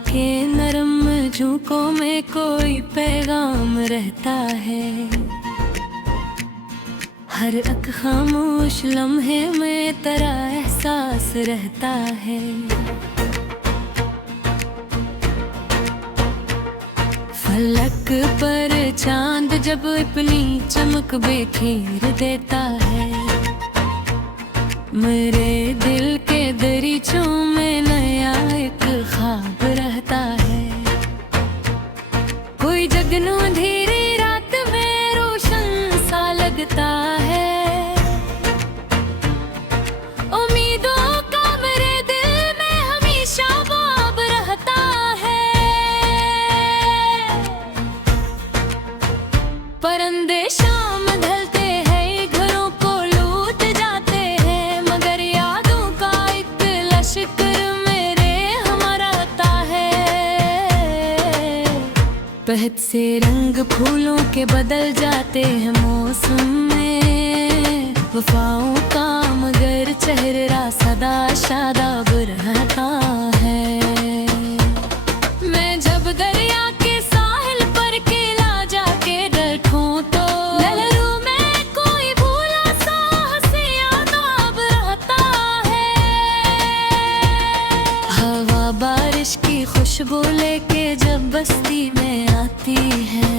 के नरम झोंकों में कोई पैगाम रहता है। हर एक खामोश लम्हे में तेरा एहसास रहता है। फलक पर चांद जब अपनी चमक बिखेर देता है, मेरे दिल के दरीचों में नया एक ख्वाब रहता है। कोई जगनू अंधेरी रात में रोशन सा लगता है। उम्मीदों का मेरे दिल में हमेशा बाब रहता है। परिंदे शाम ढलते हैं, घरों को लूट जाते हैं, मगर यादों का एक लश्कर मेरे हमारा रहता है। पहत से रंग फूलों के बदल जाते हैं मौसम में, वफाओं का मगर चेहरा सदा शादाब रहता है। मैं जब दरिया के साहिल पर केला जाके बैठूं तो लहरों में कोई भूला सा हंसी यादाब रहता है। हवा बारिश की खुशबू लेके जब बस्ती में आती है,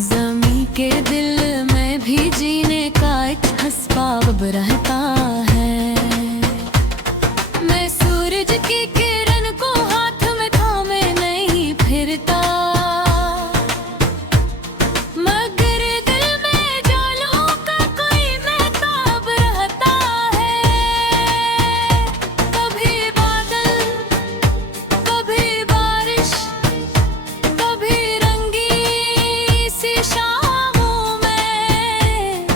ज़मीं के दिल में भी जीने का एक हस्बाब रहता है। मैं सूरज की किरण को हाथ में थामे नहीं फिरता, मगर दिल में जालों का कोई महताब रहता है। कभी बादल, कभी बारिश, कभी रंगी सी शामों में,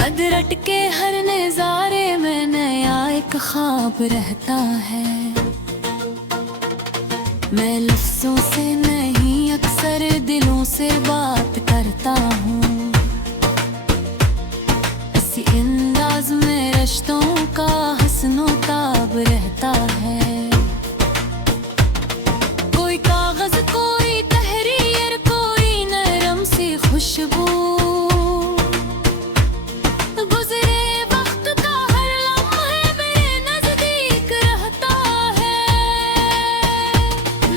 कदरत के हर नजारे में नया एक ख्वाब रहता है। मैं लफ्जों से नहीं अक्सर दिलों से बात करता हूँ, इसी अंदाज में रिश्तों का हस्नो ताब रहता है। कोई कागज, कोई तहरीर, कोई नरम सी खुशबू, गुजरे वक्त का हर लम्हा मेरे नजदीक रहता है।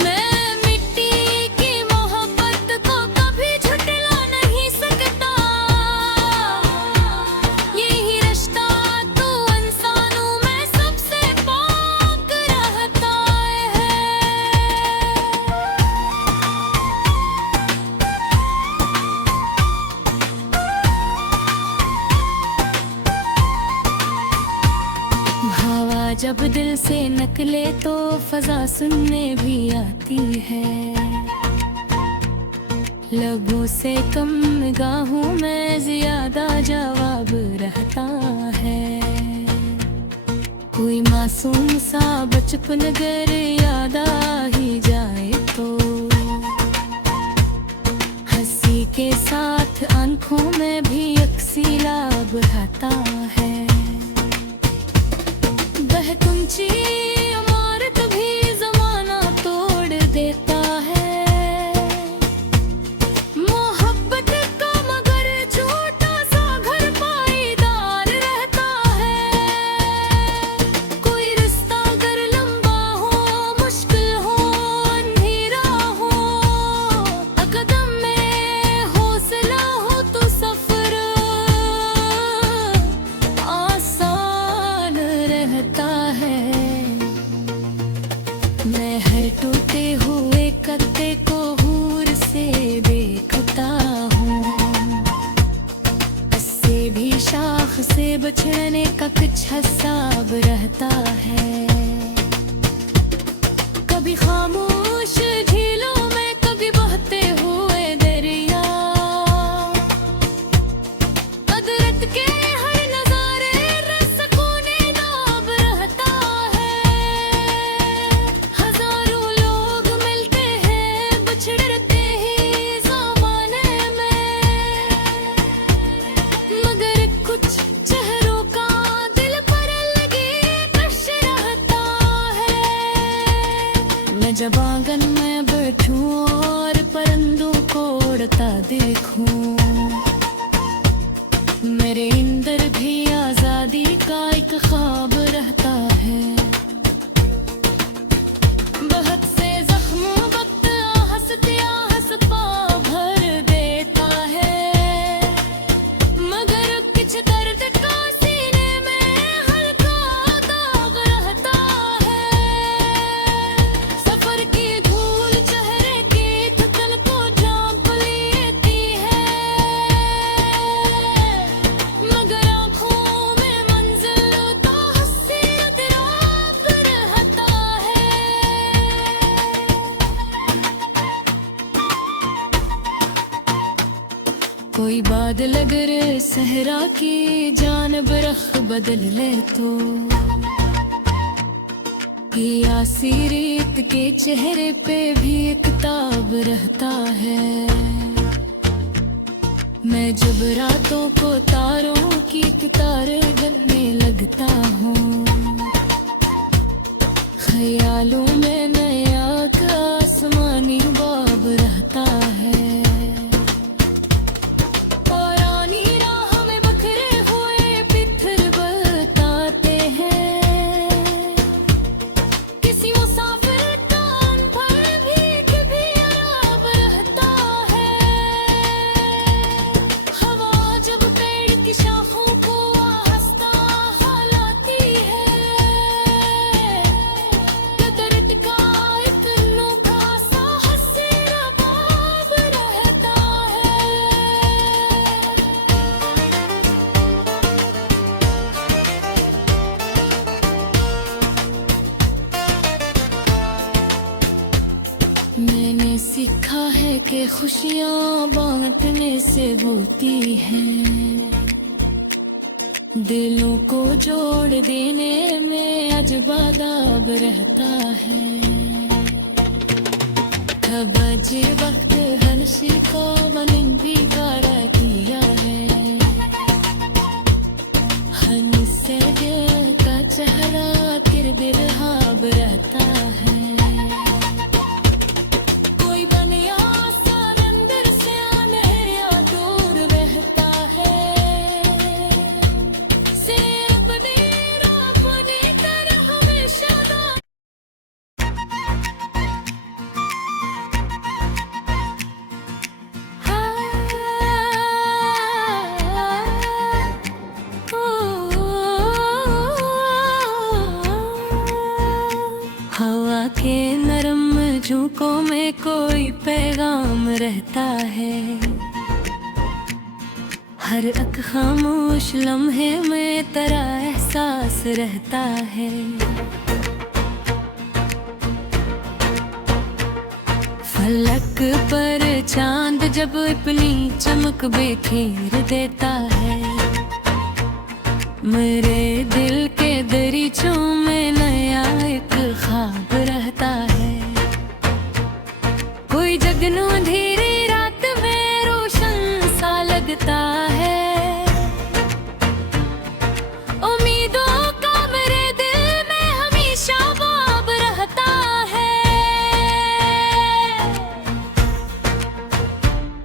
मैं मिट्टी की मोहब्बत को कभी झुठला नहीं सकता, यही रिश्ता तो इंसानों में सबसे पाक रहता है। हवा जब दिल से निकले तो फजा सुनने भी आती है। लबों से कम निगाहों में ज्यादा जवाब रहता है। कोई मासूम सा बचपन अगर याद आ ही जाए तो, हंसी के साथ आंखों में भी अक्सी लाभ रहता है। ऊंची इमारत भी ज़माना तोड़ देता है, मोहब्बत का मगर छोटा सा घर पाईदार रहता है। कोई रिश्ता अगर लंबा हो, मुश्किल हो, अंधेरा हो, कदम में हौसला हो तो सफर आसान रहता है। मैं हर टूटे हुए कत्ते को हूर से देखता हूँ, इससे भी शाख से बचने का कुछ हिसाब रहता है। कभी खामोश झीलों में, कभी बहते हुए दरिया, कदरत के हर नजारे रसकूने नाब रहता है। हजारों लोग मिलते हैं बिछड़ते ही ज़माने में, मगर कुछ चेहरों का दिल पर मैं जब आंगन में बैठूं और परिंदों को उड़ता देखूं, मेरे अंदर भी आजादी का एक ख्वाब रहता है। बहुत से जख्मों वक्त हंसते हंसपा भर देता है, मगर कुछ दर्द का सीने में हल्का दाग रहता है। सफर की धूल चेहरे की थकन को झांप लेती है, मगर आँखों में मंजिल तो हसीयत रात रहता है। कोई बादल अगर सहरा की जानब रख बदल ले तो पियासी रेत के चेहरे पे भी एक ताब रहता है। मैं जब रातों को तारों की कतार बनने लगता हूँ, ख्यालों में नया आसमानी बाब रहता है। पुरानी राह में बखरे हुए पत्थर बताते हैं, किसी मुसाफिर कान पर भीख भी आराम रहता है। हवा जब पेड़ की शाखों को आहिस्ता हिलाती है, कदरत का एक अनोखा सा हंसी रबाब रहता है। मैंने सीखा है कि खुशियाँ बांटने से होती हैं, दिलों को जोड़ देने में अजबादाब रहता है। खबज वक्त हंसी को मन भी गारा किया है, हंसे दिल का चेहरा किरदिरहाब रहता है। कोई बनिया समंदर से अंधेरा दूर बहता है, सिर्फ मेरा अपनी तरफ हमेशा हवा के नरम झोंकों में कोई पैगाम रहता है, हर एक खामोश लम्हे में तेरा एहसास रहता है। फलक पर चांद जब अपनी चमक बिखेर देता है, मेरे दिल के दरीचों में नया एक ख्वाब रहता है। कोई जगनू अंधेरी रात में रोशन सा लगता है, उम्मीदों का मेरे दिल में हमेशा बाब रहता है।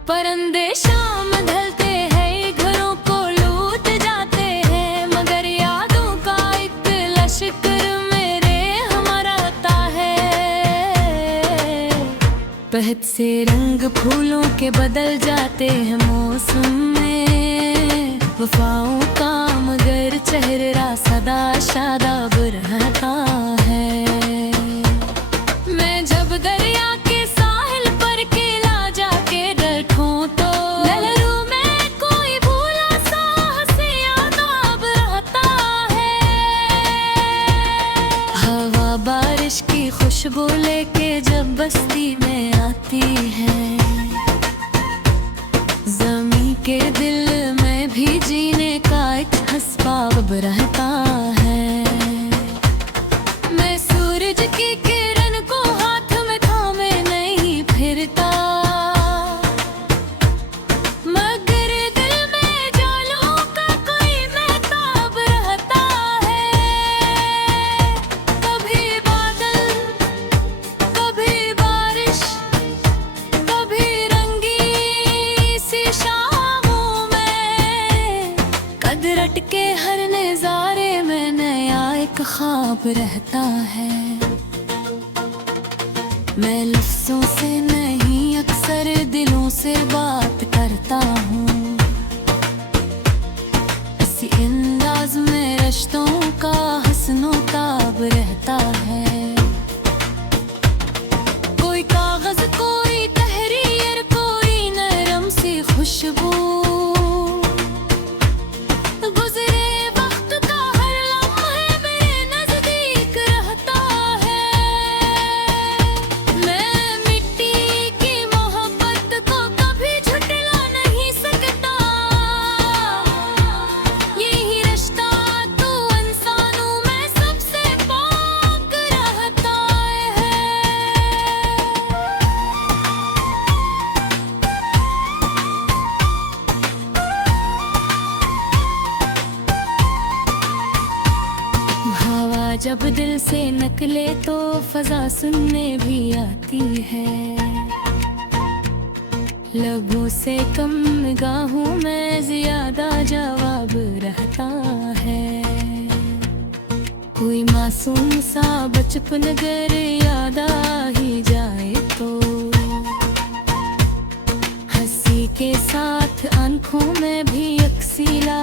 परिंदे शाम ढलते हैं घरों को लूट जाते हैं, मगर यादों का एक लश्कर मेरे हमारा रहता है। बहत से रंग फूलों के बदल जाते हैं मौसम में, वफाओं का मगर चेहरा सदा शादाब रहता है। मैं जब दरिया के साहिल पर केला जाके बैठूं तो लहरों में कोई भूला सा हंसी यादाब रहता है। हवा बारिश की खुशबू लेके जब बस्ती में आती है, जमी के दिल में भी जीने का एक हस्बाब रहता है। मैं सूरज की किरण को हाथ में थामे नहीं फिरता, मगर दिल में जालों का कोई महताब रहता है। कभी बादल रहता है। मैं लफ्जों से नहीं अक्सर दिलों से बात करता हूँ, इसी अंदाज में रिश्तों का हस्नो ताब रहता है। कोई कागज कोई तहरीर कोई नरम सी खुशबू, जब दिल से निकले तो फजा सुनने भी आती है। लबों से कम निगाहों में ज्यादा जवाब रहता है। कोई मासूम सा बचपन अगर याद आ ही जाए तो हंसी के साथ आंखों में भी अक्सी ला